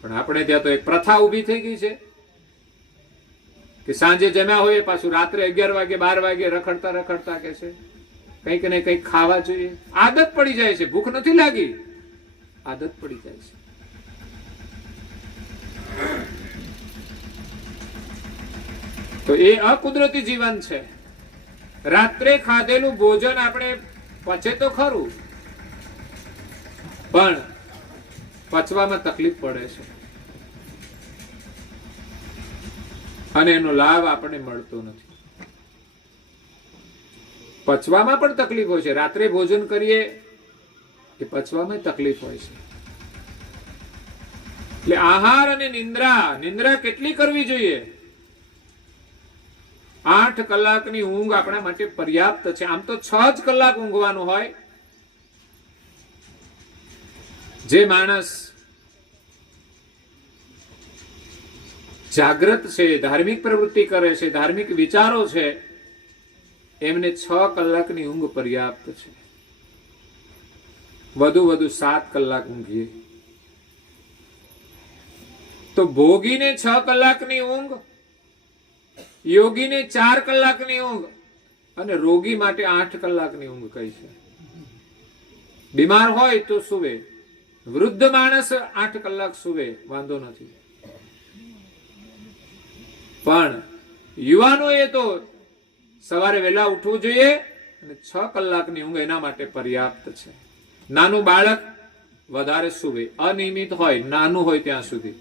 પણ આપણે ત્યાં તો એક પ્રથા ઊભી થઈ ગઈ છે કે સાંજે જમ્યા હોય પાછું રાત્રે 11 વાગે 12 વાગે રખડતા રખડતા કે છે કંઈક ને કંઈક ખાવા જોઈએ. આદત પડી જાય છે, ભૂખ નથી લાગી, આદત પડી જાય છે. તો એ અકુદરતી જીવન છે. રાત્રે ખાધેલું ભોજન આપણે પચે તો ખરું, પણ પચવામાં તકલીફ પડે છે અને એનો લાભ આપણને મળતો નથી. પચવામાં પણ તકલીફ હોય છે. રાત્રે ભોજન કરીએ એ પચવામાં તકલીફ હોય છે. એટલે આહાર અને નિંદ્રા કેટલી કરવી જોઈએ? 8 કલાકની ઊંઘ આપણા માટે પર્યાપ્ત છે. આમ તો 6 જ કલાક ઊંઘવાનું હોય. જે માણસ જાગ્રત છે, ધાર્મિક પ્રવૃત્તિ કરે છે, ધાર્મિક વિચારો છે, એમને 6 કલાકની ઊંઘ પર્યાપ્ત છે. વધુ 7 કલાક ઊંઘીએ તો ભોગીને 6 કલાકની ઊંઘ, યોગીને 4 કલાકની ઊંઘ અને રોગી માટે 8 કલાકની ઊંઘ કહી છે. બીમાર હોય તો સુવે, વૃદ્ધ માણસ 8 કલાક સુવે, વાંધો નથી, પણ યુવાનોએ તો સવારે વહેલા ઉઠવું જોઈએ અને 6 કલાકની ઊંઘ એના માટે પર્યાપ્ત છે. નાનું બાળક વધારે સુવે, અનિયમિત હોય, નાનું હોય ત્યાં સુધી,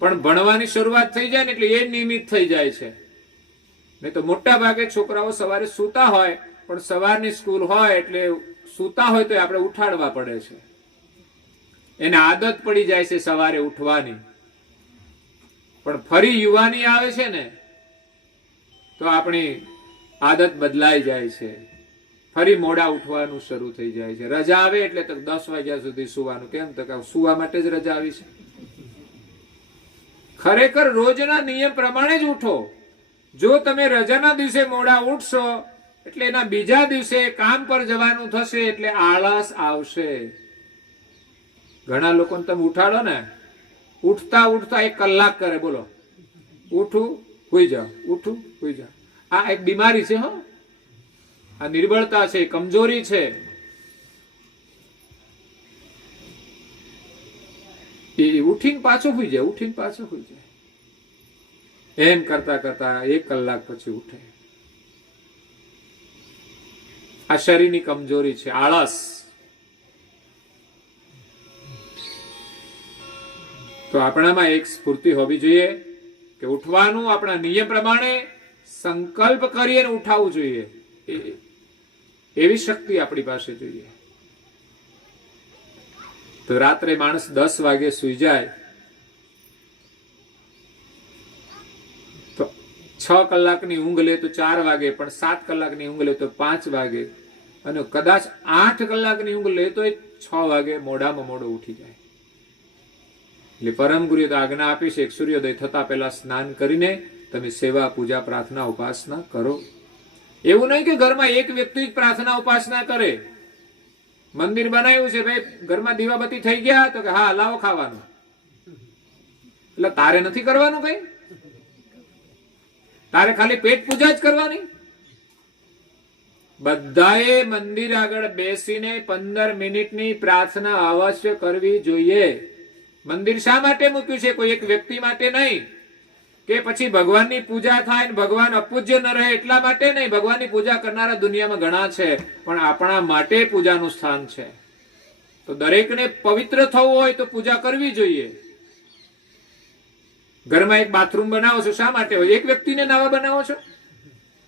પણ ભણવાની શરૂઆત થઈ જાય ને એટલે એ નિયમિત થઈ જાય છે. નહીં તો મોટા ભાગે છોકરાઓ સવારે સૂતા હોય, પણ સવારની સ્કૂલ હોય એટલે સૂતા હોય તો આપણે ઉઠાડવા પડે છે. એને આદત પડી જાય છે સવારે ઉઠવાની, પણ ફરી યુવાની આવે છે ને તો આપણી આદત બદલાઈ જાય છે. ફરી મોડા ઉઠવાનું શરૂ થઈ જાય છે. રજા આવે એટલે તો 10 વાગ્યા સુધી સુવાનું. કેમ? તો કે સુવા માટે જ રજા આવી છે. ખરેખર રોજના નિયમ પ્રમાણે જ ઉઠો. જો તમે રજાના દિવસે મોડા ઉઠશો એટલે એના બીજા દિવસે કામ પર જવાનું થશે એટલે આળસ આવશે. ઘણા લોકોને તમે ઉઠાડો ને, ઉઠતા 1 કલાક કરે, બોલો ઉઠું હોઈ જાઓ, ઉઠું હોઈ જાઓ. આ એક બીમારી છે. આ નિર્બળતા છે, કમજોરી છે. એ ઉઠીને પાછો હોઈ જાય, ઉઠીને પાછો હોઈ જાય. એમ કરતા કરતા 1 કલાક પછી ઉઠે. આ શરીરની કમજોરી છે, આળસ. તો આપણામાં એક સ્ફૂર્તિ હોવી જોઈએ કે ઉઠવાનું આપણા નિયમ પ્રમાણે સંકલ્પ કરીને ઉઠાવવું જોઈએ. એવી શક્તિ આપણી પાસે જોઈએ. તો રાત્રે માણસ 10 વાગે સુઈ જાય તો 6 કલાકની ઊંઘ લે તો 4 વાગે, પણ 7 કલાકની ઊંઘ લે તો 5 વાગે, અને કદાચ 8 કલાકની ઊંઘ લે તો 6 વાગે મોડામાં મોડો ઉઠી જાય. એટલે પરમ ગુરુએ તો આજ્ઞા આપી છે કે સૂર્યોદય થતા પહેલા સ્નાન કરીને તમે સેવા, પૂજા, પ્રાર્થના, ઉપાસના કરો. એવું નહીં કે ઘરમાં એક વ્યક્તિ જ પ્રાર્થના ઉપાસના કરે. મંદિર બનાવ્યું છે, ભાઈ ઘરમાં દીવાબત્તી થઈ ગયા તો કે હા લાવો ખાવાનું. એટલે તારે નથી કરવાનું કઈ? તારે ખાલી પેટ પૂજા જ કરવાની? બધાએ મંદિર આગળ બેસીને 15 મિનિટની પ્રાર્થના અવશ્ય કરવી જોઈએ. મંદિર શા માટે મૂક્યું છે? કોઈ એક વ્યક્તિ માટે નહીં, કે પછી ભગવાનની પૂજા થાય ને ભગવાન અપૂજ્ય ન રહે એટલા માટે નહીં. ભગવાનની પૂજા કરનારા દુનિયામાં ઘણા છે, પણ આપણા માટે પૂજાનું સ્થાન છે. તો દરેકને પવિત્ર થવું હોય તો પૂજા કરવી જોઈએ. ઘરમાં એક બાથરૂમ બનાવો છો, શા માટે હોય? એક વ્યક્તિને નાવા બનાવો છો?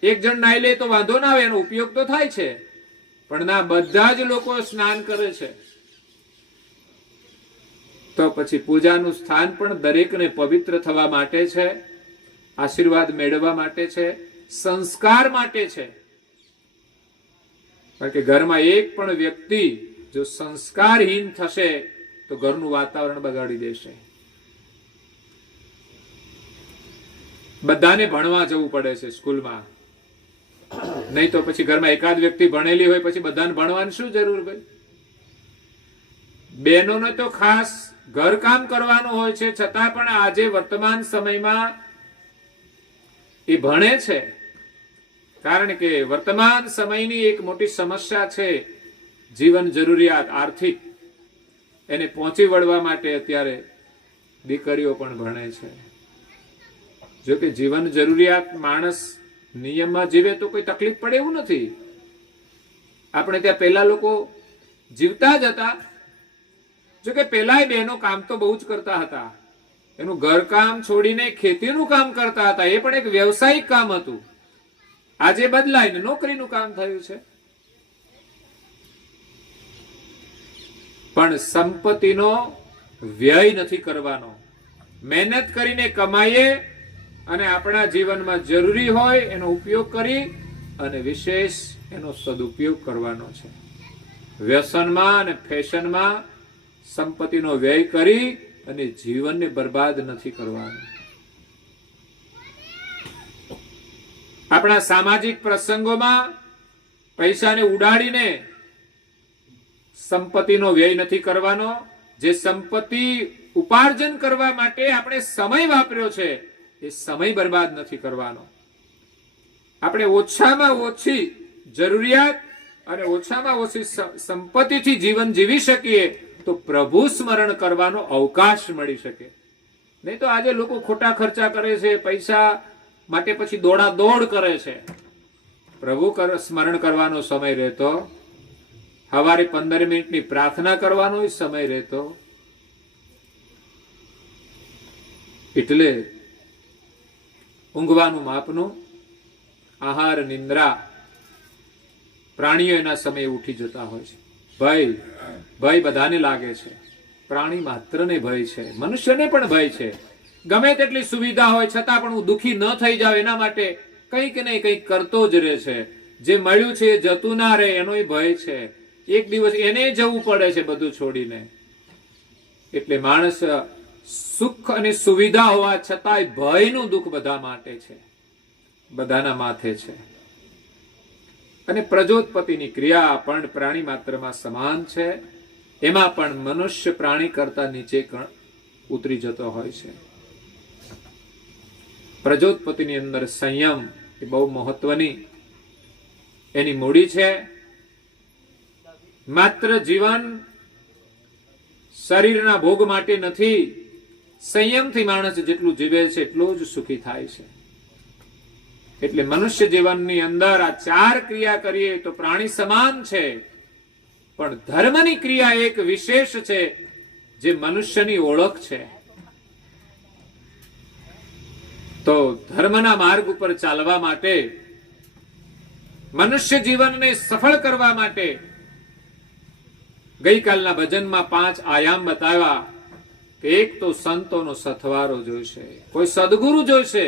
એક જણ નાઈ લે તો વાંધો ના આવે, એનો ઉપયોગ તો થાય છે, પણ ના, બધા જ લોકો સ્નાન કરે છે. તો પછી પૂજાનું સ્થાન પણ દરેકને પવિત્ર થવા માટે છે, આશીર્વાદ મેળવવા માટે છે, સંસ્કાર માટે છે. કારણ કે ઘરમાં એક પણ વ્યક્તિ જો સંસ્કારહીન થશે તો ઘરનું વાતાવરણ બગાડી દેશે. બધાને ભણવા જવું પડે છે સ્કૂલમાં, નહીં તો પછી ઘરમાં એકાદ વ્યક્તિ ભણેલી હોય પછી બધાને ભણવાની શું જરૂર ભાઈ? બહેનોને તો ખાસ ઘરકામ કરવાનું હોય છે, છતાં પણ આજે વર્તમાન સમયમાં એ ભણે છે. કારણ કે વર્તમાન સમયની એક મોટી સમસ્યા છે જીવન જરૂરિયાત, આર્થિક. એને પહોંચી વળવા માટે અત્યારે દીકરીઓ પણ ભણે છે. જો કે જીવન જરૂરિયાત માણસ નિયમમાં જીવે તો કોઈ તકલીફ પડે એવું નથી. આપણે ત્યાં પહેલા લોકો જીવતા જ હતા. જો કે પહેલાય બહેનો કામ તો બહુ જ કરતા હતા. એનું ઘરકામ છોડીને ખેતીનું કામ કરતા હતા. એ પણ એક વ્યવસાયિક કામ હતું. આજે બદલાઈને નોકરીનું કામ થયું છે. પણ સંપત્તિનો વ્યય નથી કરવાનો. મહેનત કરીને કમાઈએ અને આપણા જીવનમાં જરૂરી હોય એનો ઉપયોગ કરી અને વિશેષ એનો સદુપયોગ કરવાનો છે. વ્યસનમાં અને ફેશનમાં સંપત્તિનો વ્યય કરી અને જીવનને બરબાદ નથી કરવાનું. આપણા સામાજિક પ્રસંગોમાં પૈસાને ઉડાડીને સંપત્તિનો વ્યય નથી કરવાનો. જે સંપત્તિ ઉપાર્જન કરવા માટે આપણે સમય વાપર્યો છે એ સમય બરબાદ નથી કરવાનો. આપણે ઓછામાં ઓછી જરૂરિયાત અને ઓછામાં ઓછી સંપત્તિથી જીવન જીવી શકીએ તો પ્રભુ સ્મરણ કરવાનો અવકાશ મળી શકે. નહીં તો આજે લોકો ખોટા ખર્ચા કરે છે, પૈસા માટે પછી દોડાદોડ કરે છે. પ્રભુ સ્મરણ કરવાનો સમય રહેતો, સવારે 15 મિનિટની પ્રાર્થના કરવાનો સમય રહેતો. એટલે ઊંઘવાનું માપનું, આહાર, નિંદ્રા. પ્રાણીઓ એના સમયે ઉઠી જતા હોય છે. ભય બધાને લાગે છે. પ્રાણી માત્રને ભય છે, મનુષ્યને પણ ભય છે. ગમે તેટલી સુવિધા હોય છતાં પણ હું દુઃખી ન થઈ જાવ એના માટે કંઈક ને કંઈક કરતો જ રહે છે. જે મળ્યું છે એ જતું ના રહે એનોય ભય છે. એક દિવસ એને જવું પડે છે બધું છોડીને. એટલે માણસ સુખ અને સુવિધા હોવા છતાંય ભયનું દુઃખ બધા માટે છે, બધાના માથે છે. અને પ્રજોત્પત્તિની ક્રિયા પણ પ્રાણી માત્રમાં સમાન છે. એમાં પણ મનુષ્ય પ્રાણી કરતા નીચે ઉતરી જતો હોય છે. પ્રજોત્પત્તિની અંદર સંયમ એ બહુ મહત્વની એની મૂડી છે. માત્ર જીવન શરીરના ભોગ માટે નથી. સંયમથી માણસ જેટલું જીવે છે એટલું જ સુખી થાય છે. એટલે મનુષ્ય જીવનની અંદર આ 4 ક્રિયા કરીએ તો પ્રાણી સમાન છે, પણ ધર્મની ક્રિયા એક વિશેષ છે જે મનુષ્યની ઓળખ છે. તો ધર્મના માર્ગ ઉપર ચાલવા માટે, મનુષ્ય જીવનને સફળ કરવા માટે ગઈકાલના ભજનમાં 5 આયામ બતાવ્યા કે એક તો સંતોનો સથવારો જોઈશે, કોઈ સદગુરુ જોઈશે,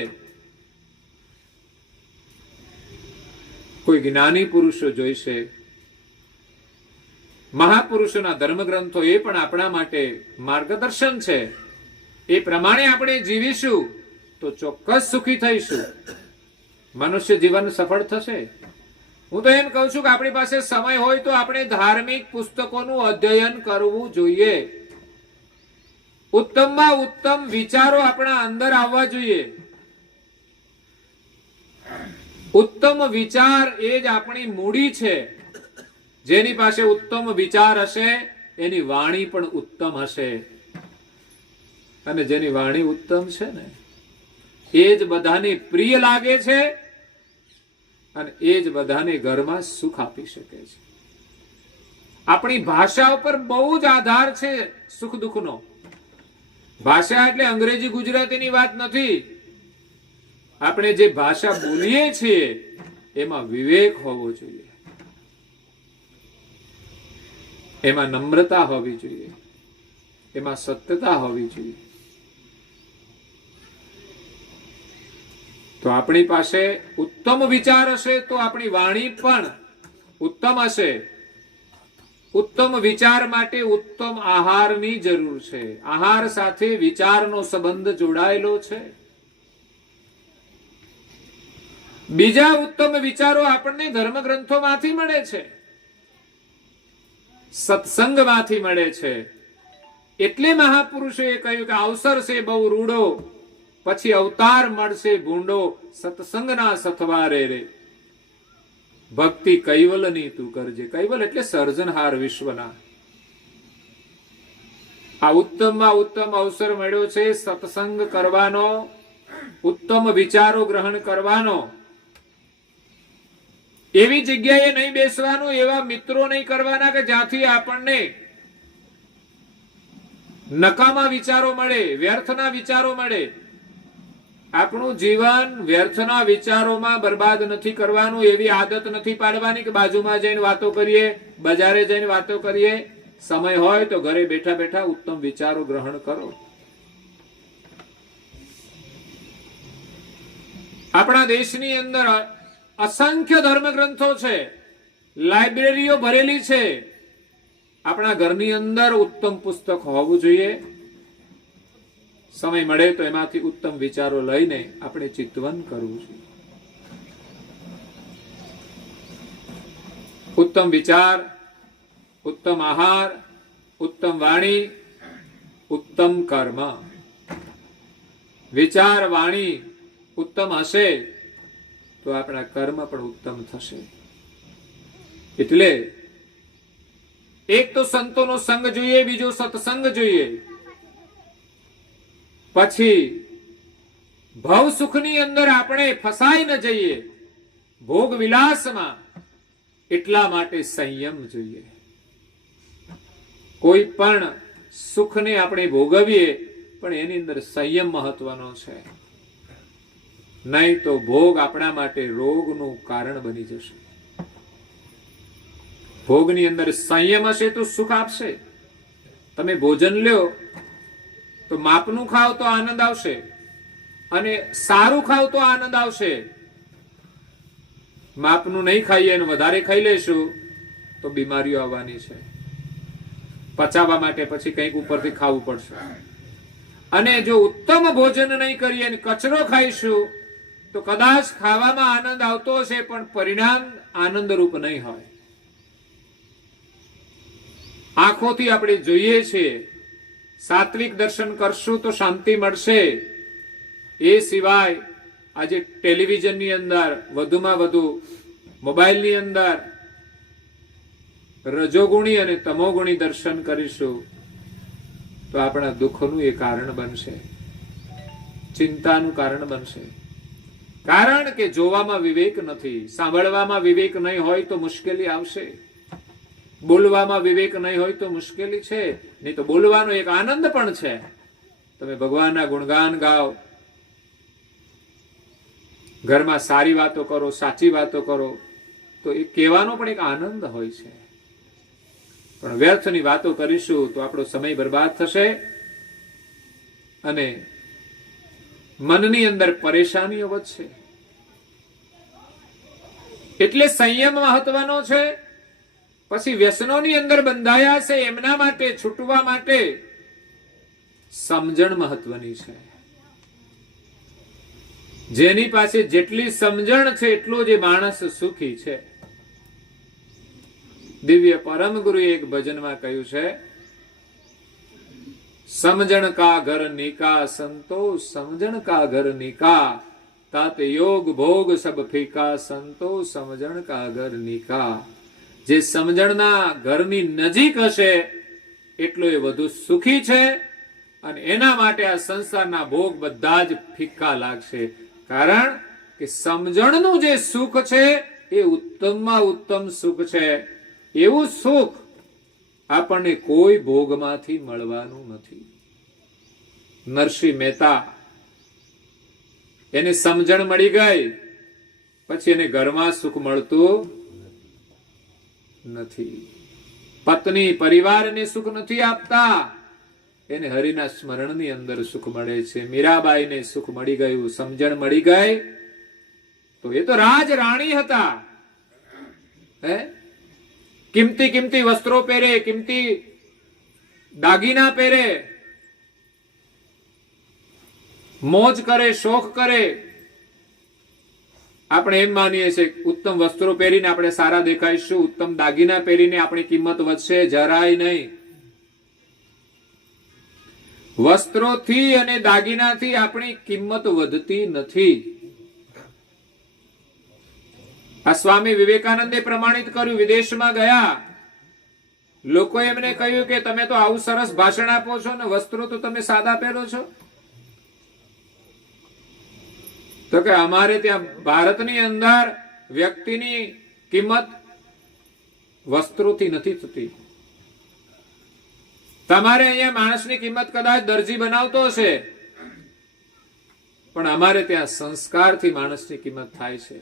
કોઈ જ્ઞાની પુરુષો જોઈશે. મહાપુરુષોના ધર્મગ્રંથો એ પણ આપણા માટે માર્ગદર્શન છે. એ પ્રમાણે આપણે જીવીશું તો ચોક્કસ સુખી થઈશું. મનુષ્ય જીવન સફળ થશે. હું તો એમ કહું છું કે આપણી પાસે સમય હોય તો આપણે ધાર્મિક પુસ્તકોનું અધ્યયન કરવું જોઈએ. ઉત્તમમાં ઉત્તમ વિચારો આપણા અંદર આવવા જોઈએ. ઉત્તમ વિચાર એ જ આપણી મૂડી છે. જેની પાસે ઉત્તમ વિચાર હશે એની વાણી પણ ઉત્તમ હશે. અને જેની વાણી ઉત્તમ છે ને એ જ બધાને પ્રિય લાગે છે અને એ જ બધાને ઘરમાં સુખ આપી શકે છે. આપણી ભાષા ઉપર બહુ જ આધાર છે સુખ દુઃખનો. ભાષા એટલે અંગ્રેજી ગુજરાતીની વાત નથી. આપણે જે ભાષા બોલીએ છીએ એમાં વિવેક હોવો જોઈએ, એમાં નમ્રતા હોવી જોઈએ, એમાં સત્યતા હોવી જોઈએ. તો આપણી પાસે ઉત્તમ વિચાર હશે તો આપણી વાણી પણ ઉત્તમ હશે. ઉત્તમ વિચાર માટે ઉત્તમ આહારની જરૂર છે. આહાર સાથે વિચારનો સંબંધ જોડાયેલો છે. બીજા ઉત્તમ વિચારો આપણને ધર્મગ્રંથોમાંથી મળે છે, સત્સંગમાંથી મળે છે. એટલે મહાપુરુષોએ કહ્યું કે અવસર છે બહુ રૂડો, પછી અવતાર મળશે ભૂંડો, સત્સંગના સથવારે રે. ભક્તિ કૈવલની તું કરજે. કૈવલ એટલે સર્જનહાર વિશ્વના. આ ઉત્તમમાં ઉત્તમ અવસર મળ્યો છે સત્સંગ કરવાનો, ઉત્તમ વિચારો ગ્રહણ કરવાનો. એવી જગ્યાએ નહીં બેસવાનું, એવા મિત્રો નહીં કરવાના કે જ્યાંથી આપણને નકામા વિચારો મળે, વ્યર્થના વિચારો મળે. આપણું જીવન વ્યર્થના વિચારોમાં બરબાદ નથી કરવાનું. એવી આદત નથી પાડવાની કે બાજુમાં જઈને વાતો કરીએ, બજારે જઈને વાતો કરીએ. સમય હોય તો ઘરે બેઠા બેઠા ઉત્તમ વિચારો ગ્રહણ કરો. આપણા દેશની અંદર અસંખ્ય ધર્મગ્રંથો છે, લાઇબ્રેરીઓ ભરેલી છે. આપણા ઘરની અંદર ઉત્તમ પુસ્તક હોવું જોઈએ. સમય મળે તો એમાંથી ઉત્તમ વિચારો લઈને આપણે ચિંતન કરવું જોઈએ. ઉત્તમ વિચાર, ઉત્તમ આહાર, ઉત્તમ વાણી, ઉત્તમ કર્મ. વિચાર વાણી ઉત્તમ હશે તો આપણા કર્મ પણ ઉત્તમ થશે. એટલે એક તો સંતોનો સંગ જોઈએ, બીજો સત્સંગ જોઈએ. પછી ભવ સુખની અંદર આપણે ફસાઈ ન જઈએ ભોગ વિલાસમાં, એટલા માટે સંયમ જોઈએ. કોઈ પણ સુખને આપણે ભોગવીએ પણ એની અંદર સંયમ મહત્વનો છે. નહીં તો ભોગ આપણા માટે રોગનું કારણ બની જશે. ભોગની અંદર સંયમ હશે તો સુખ આપશે. તમે ભોજન લ્યો તો માપનું ખાવ તો આનંદ આવશે, અને સારું ખાવ તો આનંદ આવશે. માપનું નહીં ખાઈએ અને વધારે ખાઈ લેશું તો બીમારીઓ આવવાની છે. પચાવવા માટે પછી કંઈક ઉપરથી ખાવું પડશે. અને જો ઉત્તમ ભોજન નહીં કરીએ અને કચરો ખાઈશું તો કદાચ ખાવામાં આનંદ આવતો હશે પણ પરિણામ આનંદરૂપ નહીં હોય. આંખોથી આપણે જોઈએ છીએ, સાત્વિક દર્શન કરશું તો શાંતિ મળશે. એ સિવાય આજે ટેલિવિઝનની અંદર વધુમાં વધુ મોબાઈલની અંદર રજોગુણી અને તમોગુણી દર્શન કરીશું તો આપણા દુઃખનું એ કારણ બનશે, ચિંતાનું કારણ બનશે. કારણ કે જોવામાં વિવેક નથી, સાંભળવામાં વિવેક નહીં હોય તો મુશ્કેલી આવશે. બોલવામાં વિવેક નહીં હોય તો મુશ્કેલી છે. નહીં તો બોલવાનો એક આનંદ પણ છે. તમે ભગવાનના ગુણગાન ગાઓ, ઘરમાં સારી વાતો કરો, સાચી વાતો કરો તો એ કહેવાનો પણ એક આનંદ હોય છે. પણ વ્યર્થની વાતો કરીશું તો આપણો સમય બરબાદ થશે અને મનની અંદર પરેશાનીઓ વધશે. એટલે સંયમ મહત્વનો છે. પછી વ્યસનોની અંદર બંધાયા છે એમના માટે છૂટવા માટે સમજણ મહત્વની છે. જેની પાસે જેટલી સમજણ છે એટલો જ માણસ સુખી છે. દિવ્ય પરમ ગુરુએ એક ભજનમાં કહ્યું છે, સમજણ કા ઘર નિકા સંતો, સમજણ કા ઘર નિકા, તાત યોગ ભોગ સબ ફીકા, સંતો સમજણ કા ઘર નિકા. જે સમજણના ઘરની નજીક હશે એટલો એ વધુ સુખી છે અને એના માટે આ સંસારના ભોગ બધા જ ફીકા લાગશે. કારણ કે સમજણનું જે સુખ છે એ ઉત્તમમાં ઉત્તમ સુખ છે. એવું સુખ આપણને કોઈ ભોગમાંથી મળવાનું નથી. નરસિંહ મહેતા, એને સમજણ મળી ગઈ, પછી એને ઘરમાં સુખ મળતું નથી. પત્ની પરિવારને સુખ નથી આપતા, એને હરિના સ્મરણની અંદર સુખ મળે છે. મીરાબાઈને સુખ મળી ગયું, સમજણ મળી ગઈ, તો એ તો રાજ રાણી હતા. કિંમતી કિંમતી વસ્ત્રો પહેરે, કિંમતી દાગીના પહેરે, મોજ કરે, શોખ કરે. આપણે એમ માનીએ છીએ ઉત્તમ વસ્ત્રો પહેરીને આપણે સારા દેખાઈશું, ઉત્તમ દાગીના પહેરીને આપણી કિંમત વધશે, જરાય નહીં. વસ્ત્રોથી અને દાગીનાથી આપણી કિંમત વધતી નથી. આ સ્વામી વિવેકાનંદે પ્રમાણિત કર્યું. વિદેશમાં ગયા, લોકો એમને કહ્યું કે તમે તો આવું સરસ ભાષણ આપો છો ને વસ્ત્રો તો તમે સાદા પહેરો છો. તો કે અમારે ત્યાં ભારતની અંદર વ્યક્તિની કિંમત વસ્ત્રોથી નથી થતી. તમારે અહીંયા માણસની કિંમત કદાચ દરજી બનાવતો હશે, પણ અમારે ત્યાં સંસ્કારથી માણસની કિંમત થાય છે.